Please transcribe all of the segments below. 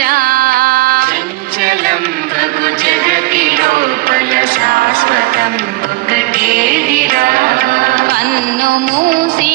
రా చంచలం భగు జగతి లోపల శాశ్వతం ఒకటేదిరా కన్ను మూసి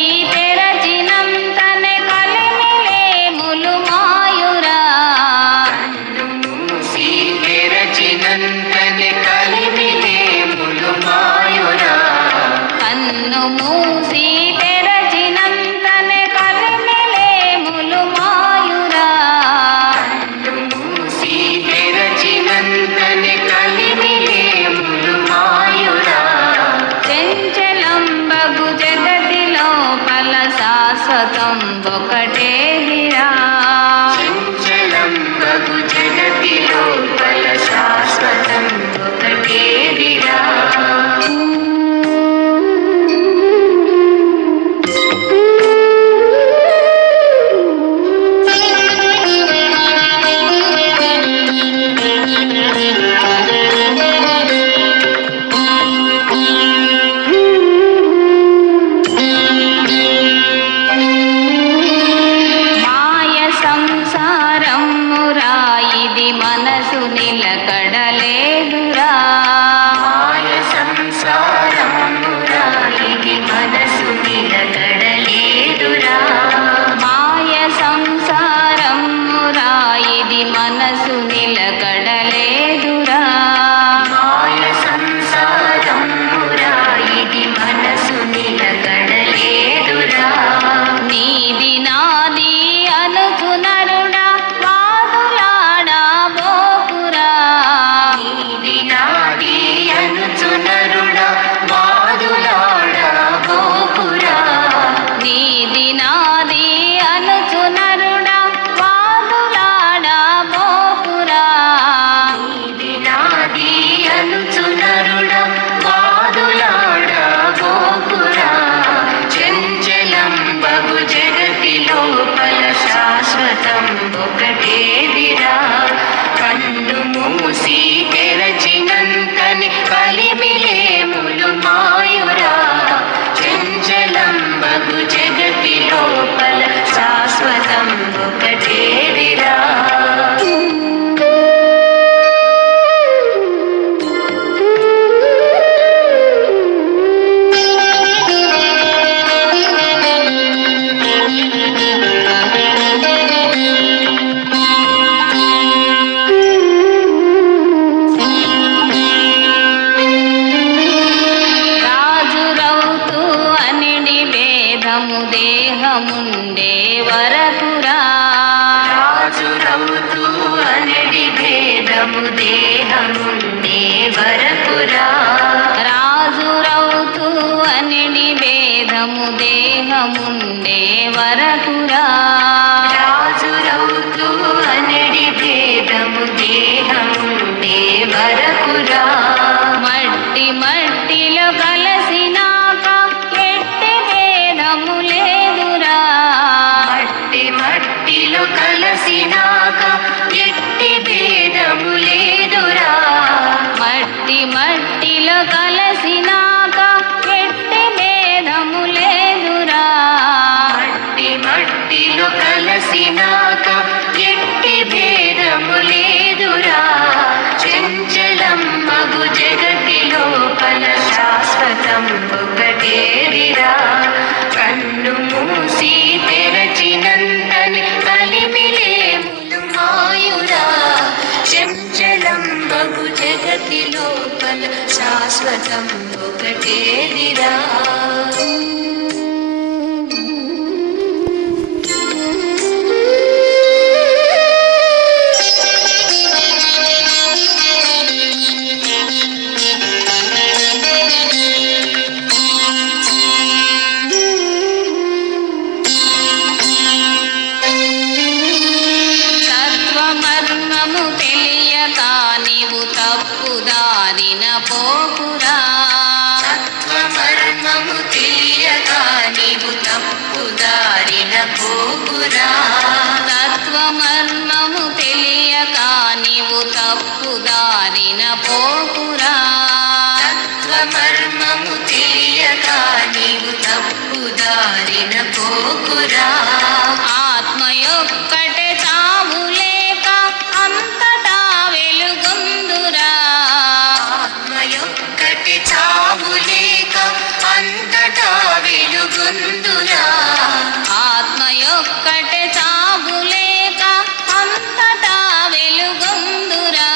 వాటిలో కలసినాక ఎట్టి భేదము లేదురా. చంచలం మగు జగతిలో పల శాశ్వతం ఒకటేరిరా కన్ను మూసి తెరచినంతని కలిమిలేములు మాయురా చంచలం మగు జగతిలో పల శాశ్వతం ఒకటేరిరా వినపోకురా ఆత్మయొక్కటే చావు లేక అంతటా వెలుగొందురా. ఆత్మయొక్కటే చావు లేక అంతటా వెలుగొందురా. ఆత్మయొక్కటే చావు లేక అంతటా వెలుగొందురా.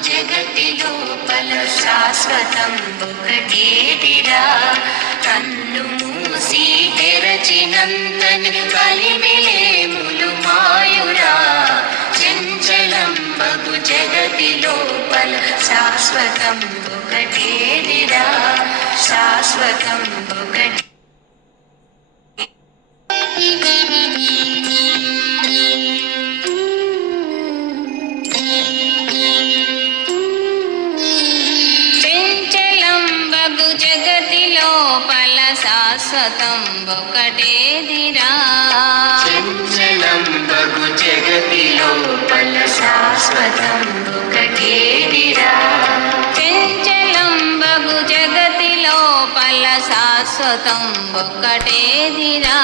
జగతి లోపల శాశ్వతం ఒకటేదిరా కన్ను మూసి తెరచినంతన్ కలిమిలేములు మాయురా చంచలం బగు జగతి లోపల శాశ్వతం ఒకటేదిరా శాశ్వతం ఒకటి శాశ్వతం ఒక్కటేదిరా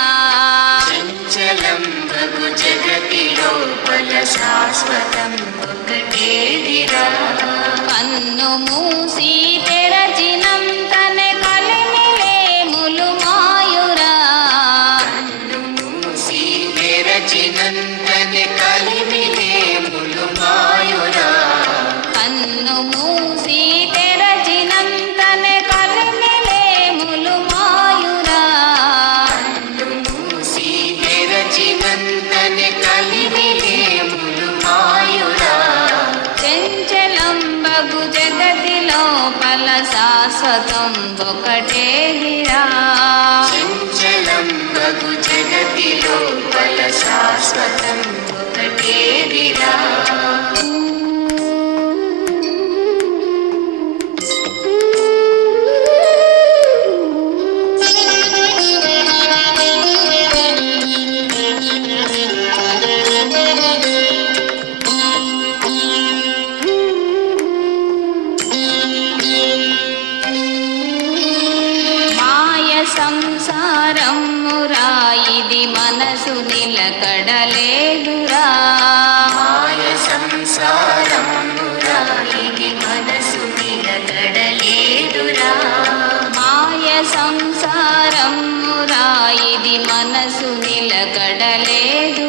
చంచలం బగు జగతి లోపల శాశ్వతం ఒకటేదిరా కన్ను మూసితే శాశ్వతం ఒకటే గిరా చంచలం బగు జగతిలో శాశ్వతం ఒకటే గిరా సంసారము రాయిది మనసు నిలకడలేదు.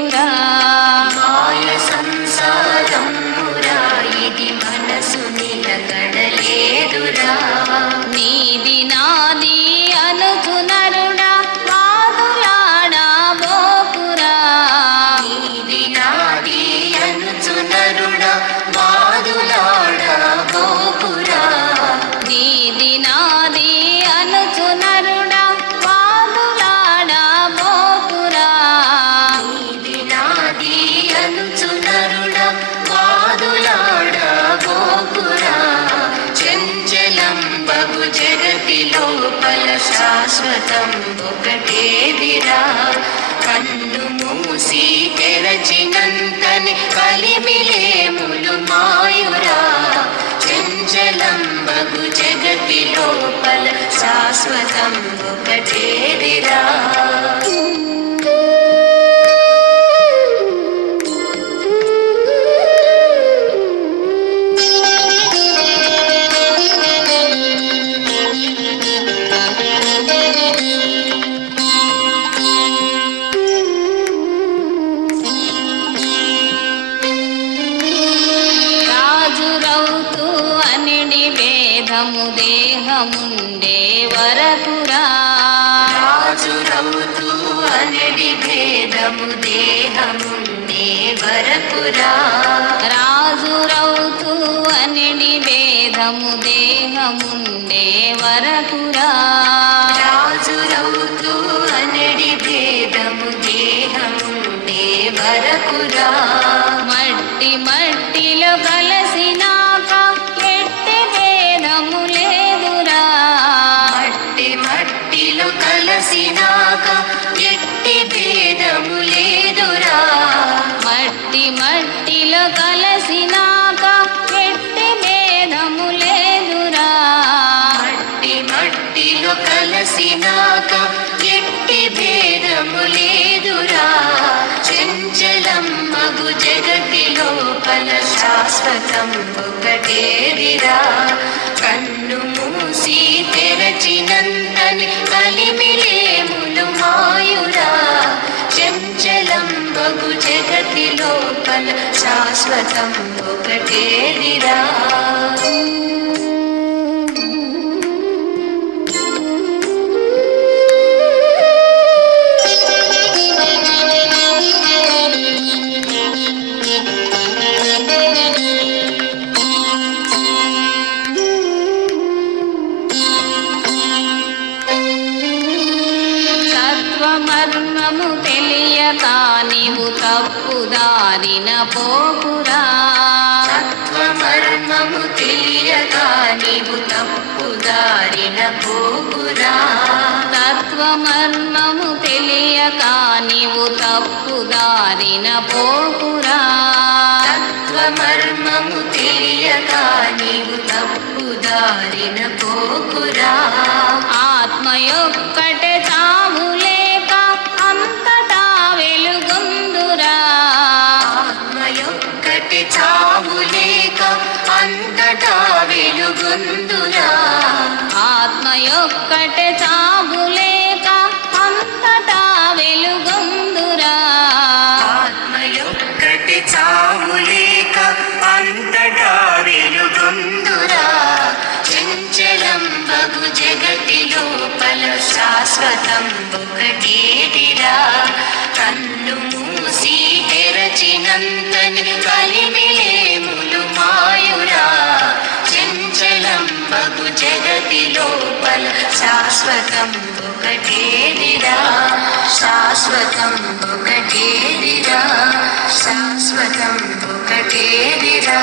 చల్లని కలిమిలేములు మాయురా చంచలంబగు జగతి లోపల శాశ్వతం ఒకటేదిరా. Buddha. శాశ్వతం ఒకటేరిరా కన్ను మూసి తెరచినంతని కలిమిలేములు మాయురా చంచలం బగు జగతి లోపల శాశ్వతం ఒకటేరిరా తత్వమర్మము తెలియక నీవు తప్పుదారిన పోకురా. తత్వమర్మము తెలియక నీవు తప్పుదారిన పోకురా. ఆత్మ యొక్కటే తాము లేక అంతటా వెలుగొందురా. ఆత్మయొక్కటి చావు లేక అంతటా వెలుగొందురా. ఆత్మ యొక్కటే తాము శాశ్వతం ఒకటేదిరా కన్ను మూసి తెరచినంతని కలిమిలేములు మాయురా చంచలం బగు జగతి లోపల శాశ్వతం ఒకటేదిరా శాశ్వతం ఒకటేదిరా శాశ్వతం ఒకటేదిరా